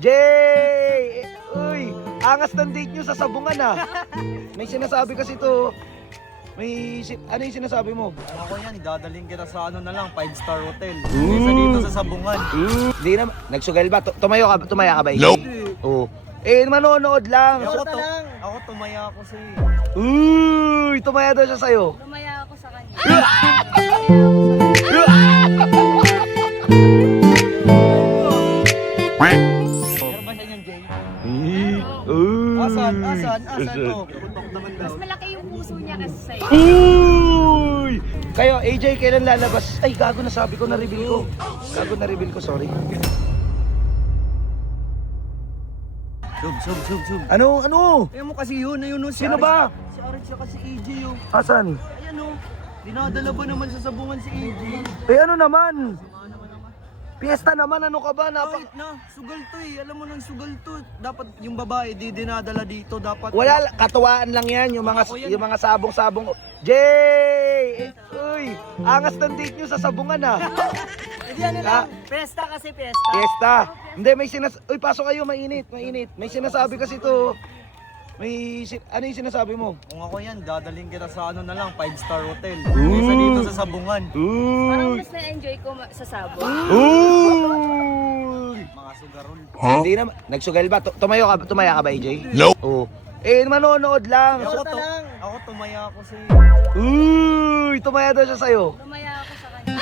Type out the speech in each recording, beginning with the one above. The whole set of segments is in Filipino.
Jay! Uy, angas ng date nyo sa sabungan ah. May sinasabi kasi to. Ano yung sinasabi mo? Ako yan, idadaling kita sa ano na lang, 5-star hotel. Kaysa dito sa Sabungan. Hindi na, nagsugal ba? Tumaya ka ba? Nope. Oo. Eh, manonood lang. Ako tumaya ako sa Uy, tumaya daw siya sa'yo. Lumaya ako sa kanya. Meron ba siya niyan, Jay? Asan to? Putok naman daw. Mas malaki yung puso niya kasi sa'yo. Uy! Kayo, AJ, kailan lalabas? Ay, gago na sabi ko, na-reveal ko. Gago na-reveal ko, sorry. Sub. Ano? Ayan mo kasi yun, si Sino ba? Si Arit siya kasi AJ yun. Asan? Ayan o, dinadala ba naman sa Sabungan si AJ? Eh, ano naman? Piyesta naman, ano ka ba? Kahit na, sugal to eh. Alam mo nang sugal to. Dapat yung babae di dinadala dito. Dapat Wala, katuwaan lang yan, yung mga sabong-sabong. Jay! Uy, angas ng date nyo sa sabungan ah. Hindi ano lang, pesta kasi pesta. Piyesta. Hindi, Uy, pasok kayo, mainit. May sinasabi kasi to. Ano yung sinasabi mo? Kung ako yan, dadaling kita sa ano na lang, 5-star hotel. Kaysa dito sa Sabungan. Parang Uy! mas na-enjoy ko sa sabon. Uy! Mga sugarol. Hindi na, nagsugal ba? Tumaya ka ba, AJ? Nope. Oo. Eh, manonood lang. Ako tumaya ako sa Uy! Tumaya daw siya sa'yo. Lumaya ako sa kanya.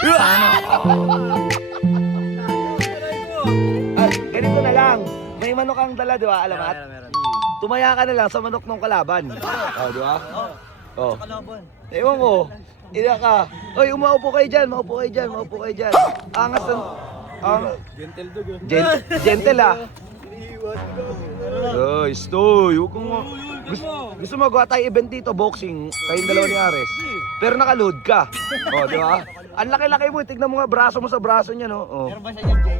Ganito na lang. May manok kang dala, di ba? Alamat? Meron. Tumaya ka na lang sa manok ng kalaban. Oh, di ba? Oh. Sa kalaban. Ewan ko. Ina ka. Oy, umaupo kayo dyan. Maupo kayo dyan. Angas ng... Gentle dog. Gentle ah. Oy, stoy. Huwag kong... Gusto mo magawa tayo event dito, boxing. Kayong dalawa ni Ares. Pero nakaload ka. Oh, di ba? Ang laki-laki mo. Tignan mo nga braso mo sa braso niya, no? Oh. Meron ba siya niyan, Jay?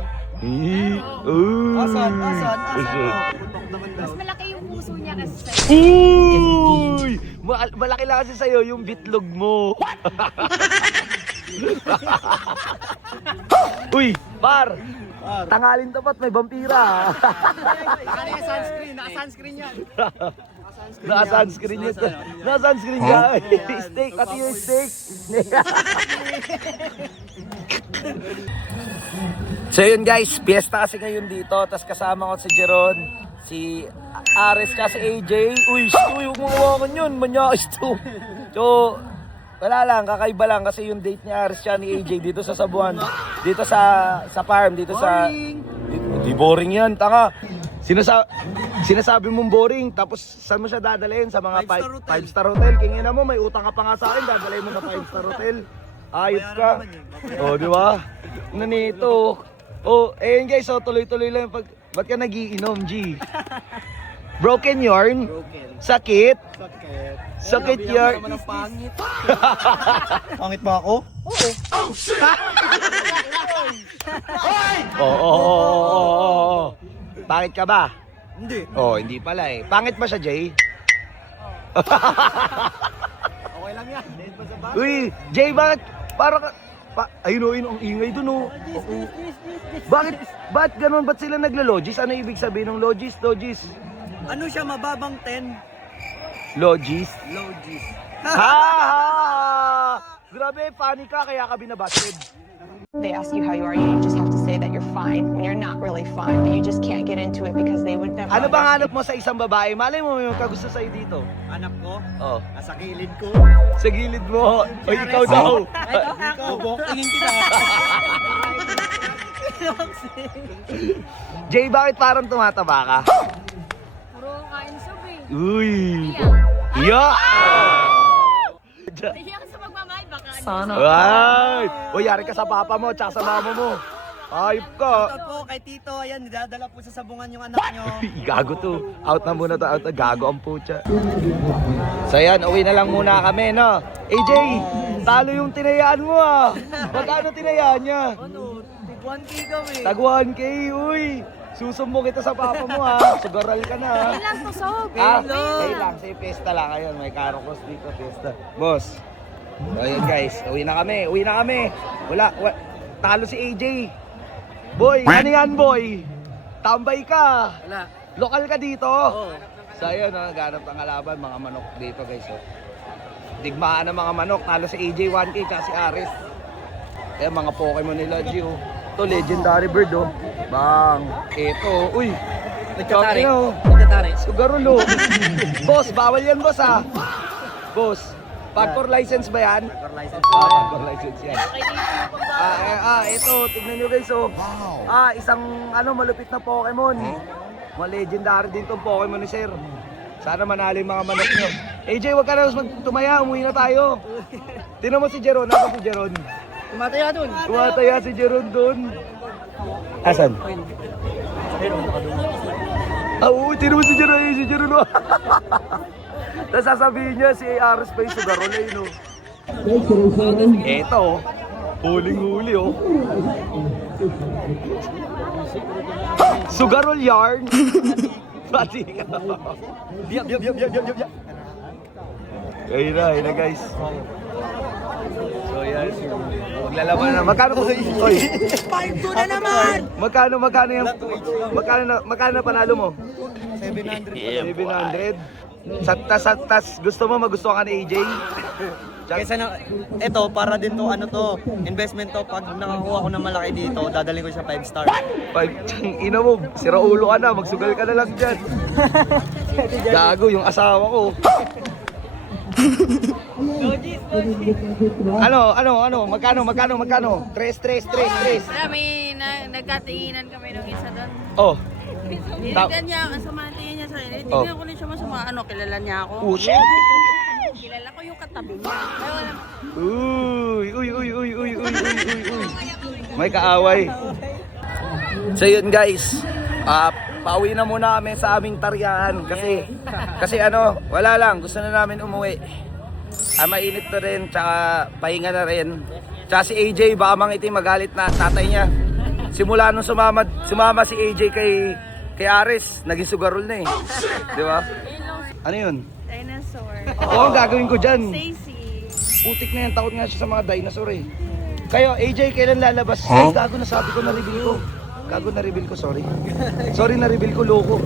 Asan? Putok naman daw. Mas malaki yung puso niya kasi sa'yo. Uy! Malaki lang kasi sa'yo yung bitlog mo. Uy, par! Tangalin tapat, may vampira. Ano yung sunscreen? Naka-sunscreen yan. Naka-sunscreen yun. Naka-sunscreen ka. Steak, pati yung steak. So yun guys, piyesta kasi ngayon dito. Tapos kasama ko si Jeron, si Ares kasi AJ. Uy, huwag mo kawakan yun. Manyakis to. So, wala lang, kakaiba lang kasi yung date ni Ares siya ni AJ dito sa Sabuan. Dito sa farm, dito sa... Di boring yan, tanga. Sinasabi mong boring, tapos saan mo siya dadalhin? Sa mga 5-star hotel. Kingina mo, may utang ka pa nga sa akin, dadalhin mo sa 5-star hotel. Ayos ka. Oh, di ba? Ano nito? Oh, ayun guys, so tuloy-tuloy lang. Ba't ka nagiinom, G? Broken yarn? Sakit? Sakit yarn? Naman ang pangit. Pangit ba ako? Oo. Pangit ka ba? Hindi. Oh, hindi pala eh. Pangit ba siya, Jay? Okay lang yan. Dahil pa sa bahay. Uy, Jay, bakit? Parang ayun, ang ingay dun, oh. Bakit ganun? Ba't sila naglo-logis? Ano ibig sabihin ng logis? Ano siya, mababang 10? Logis? Logis. Ha! Grabe, funny ka, kaya ka binabasted. They ask you how you are, you just have to say that you're fine when you're not really fine, but you just can't get into it because they would never. Ano bang hanap mo sa isang babae? Malay mo yung kagusto sa'yo dito. Anak ko? Oh. Nasa gilid ko. Sa gilid mo. O ikaw daw. Ikaw, tingin kita. Jay, bakit parang tumataba ka? Puro kain sub eh. Uy. Iyak. Yeah. Iyak sa magmamahal baka. Sana. Ay! O, yari ka sa papa mo, tsaka sa mama mo. Ayop ka. Shoutout po kay Tito. Ayan, nidadala po sa Sabungan yung anak nyo. Gago to. Out na muna to. Out na. Gago ang pucha. So yan, uwi na lang muna kami, no? AJ, talo yung tinayaan mo ah. Magkano tinayaan niya? Ano? Tig 1K kami. Tag 1K, uy. Susumbong kita sa papa mo ha. Sugaral ka na ha. Ilang to sob. Ah, ay lang. Say fiesta lang. Ayun, may karokos dito. Fiesta. Boss. Ayun guys, uwi na kami. Wala. Talo si AJ. Boy, ano yan boy? Tambay ka. Wala. Lokal ka dito. Oo. So ayun, naghanap ng kalaban, mga manok dito guys. Oh. Digmaan ng mga manok, talo si AJ 1K tsaka si Aris. Kaya mga Pokemon nila, Gio. Ito, legendary bird, oh. Bang. Ito, uy. Nagtatari. Tangina, oh. Nagtatari. Sugarulo. Boss, bawal yan, boss, ha? Boss, Pagcor license ba yan? License. Pagcor license yan. Ito, tignan nyo guys, oh. Isang, malupit na Pokemon. Mga legendary din tong Pokemon ni Sir. Sana manalo yung mga manok nyo. AJ, wag ka na tumaya, umuwi na tayo. Tinan mo si Jeron, ako si Jeron. Tumataya dun. Tumataya si Jeron doon. Asan? Oo, tinan mo si Jeron, oh. Tapos sasabihin niya si Aris pa yung sugarol, no? Eto, oh. Huling-huli, oh. Sugarol yarn. Pati ka. Yap. Ayun na guys. So yan. Maglalaban na. Magkano po sa Oy. 5-2 na naman! Magkano na panalo mo? 700. 700. Tas gusto mo magustuhan ka ni AJ? Kaysa na, ito, para din to, investment to. Pag nakakuha ko ng malaki dito, dadalhin ko siya 5 star. 5, ina mo, sira ulo ka na, magsugal ka na lang dyan. Gago, yung asawa ko. Magkano? Tres. Wala, may nagkatinginan kami nung isa doon. Oh, Tinignan niya, ang sama tingin niya sa akin. Tingnan ko rin siya masama. Kilala niya ako. push. Kilala ko yung katabi niya. Ay, wala. Uy. May kaaway. So yun guys, pauwi na muna kami sa aming tarihan kasi wala lang, gusto na namin umuwi. Mainit na rin, tsaka pahinga na rin. Tsaka si AJ, baka mangitim magalit na tatay niya. Simula nung sumama si AJ kay Aris, naging sugarol na eh. Di ba? Ano yun? Dinosaur. Oo, ang gagawin ko dyan. Stacy. Putik na yan, takot nga siya sa mga dinosaur eh. Kayo, AJ, kailan lalabas? Ay, gago, nasabi ko, na-reveal ko. Gago, na-reveal ko, sorry. Sorry, na-reveal ko, loko.